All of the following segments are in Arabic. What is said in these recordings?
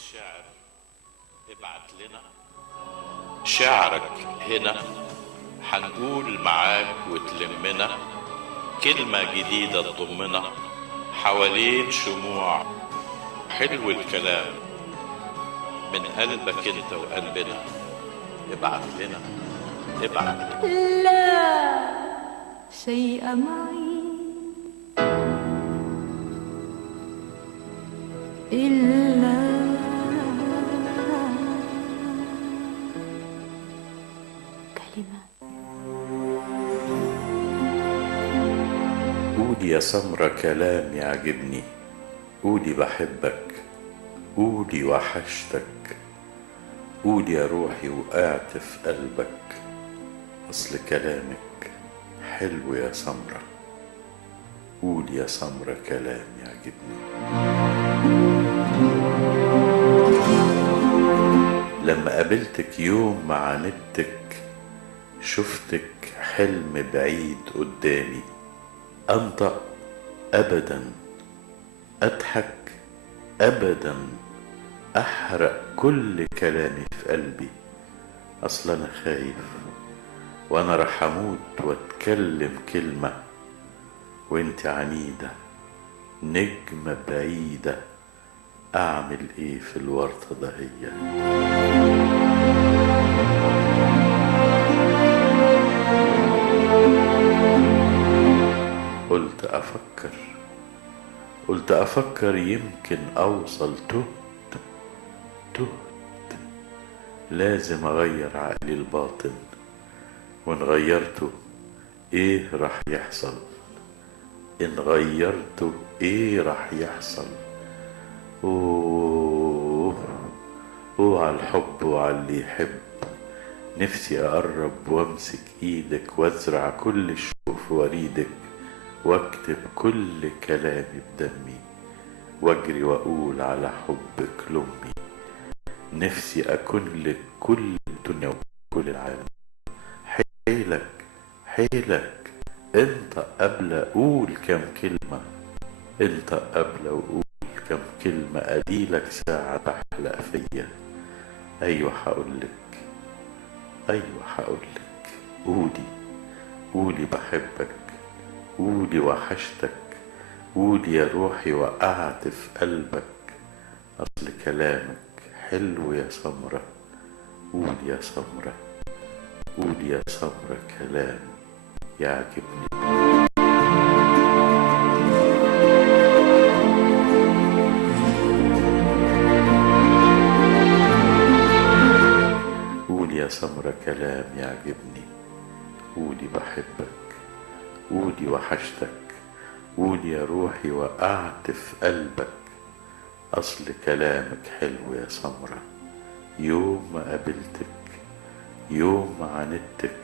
شعر ابعت لنا شعرك هنا، حنقول معاك وتلمنا كلمة جديدة تضمنا حوالين شموع حلو الكلام من قلبك انت وقلبنا. ابعت لنا ابعت لنا. لا شيء معي إلا كلمات. قولي يا سمرة كلام يعجبني، قولي بحبك، قولي وحشتك، قولي يا روحي وقعت في قلبك، أصل كلامك حلو يا سمرة. قولي يا سمرة كلام يعجبني. لما قابلتك يوم ما عاندتك شفتك حلم بعيد قدامي، أنطق أبدا، أضحك أبدا، أحرق كل كلامي في قلبي، أصل أنا خايف وأنا رح أموت وأتكلم كلمة وإنت عنيدة نجمة بعيدة، أعمل إيه في الورطة دهية؟ قلت أفكر يمكن أوصل، تهت لازم أغير عقلي الباطن، وإن غيرته إيه رح يحصل؟ إن غيرته إيه رح يحصل؟ أوه على الحب وعلى اللي يحب، نفسي أقرب وامسك إيدك وازرع كل الشوق في وريدك واكتب كل كلامي بدمي واجري واقول على حبك لأمي. نفسي أكون لك كل الدنيا وكل العالم. حيلك انت قبل أقول كم كلمة، انت قبل أقول كم كلمة أديلك ساعة تحلق فيا. أيوة حقولك قولي بحبك، قولي وحشتك، قولي يا روحي وقعت في قلبك، أصل كلامك حلو يا سمرة. قولي يا سمرة، قولي يا سمرة كلام يعجبني. قولي يا سمرة كلام يعجبني، قولي بحبك، قولي وحشتك، قولي يا روحي وقعت في قلبك، أصل كلامك حلو يا سمرة. يوم ما قابلتك يوم ما عاندتك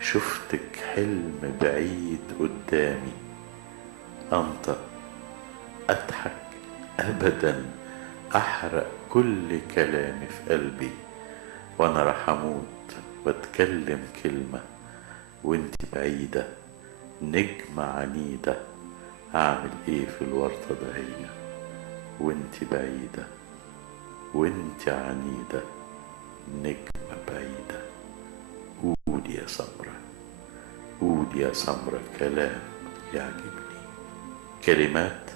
شفتك حلم بعيد قدامي، أنطق أضحك أبدا، أحرق كل كلامي في قلبي، وأنا رح أموت وأتكلم كلمة وأنت بعيدة نجمة عنيدة، أعمل إيه في الورطة دهية؟ وأنت بعيدة وأنت عنيدة نجمة بعيدة. قولي يا سمرة، قولي يا سمرة كلام يعجبني. كلمات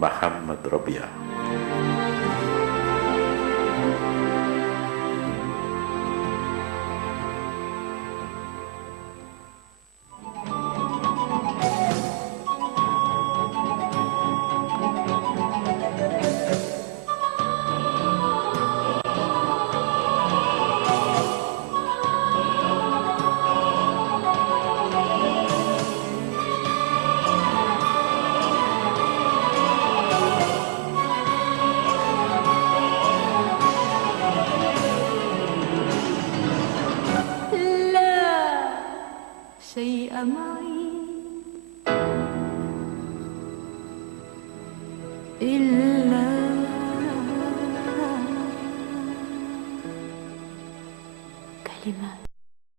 محمد ربيع. شيء معي إلا كلمات.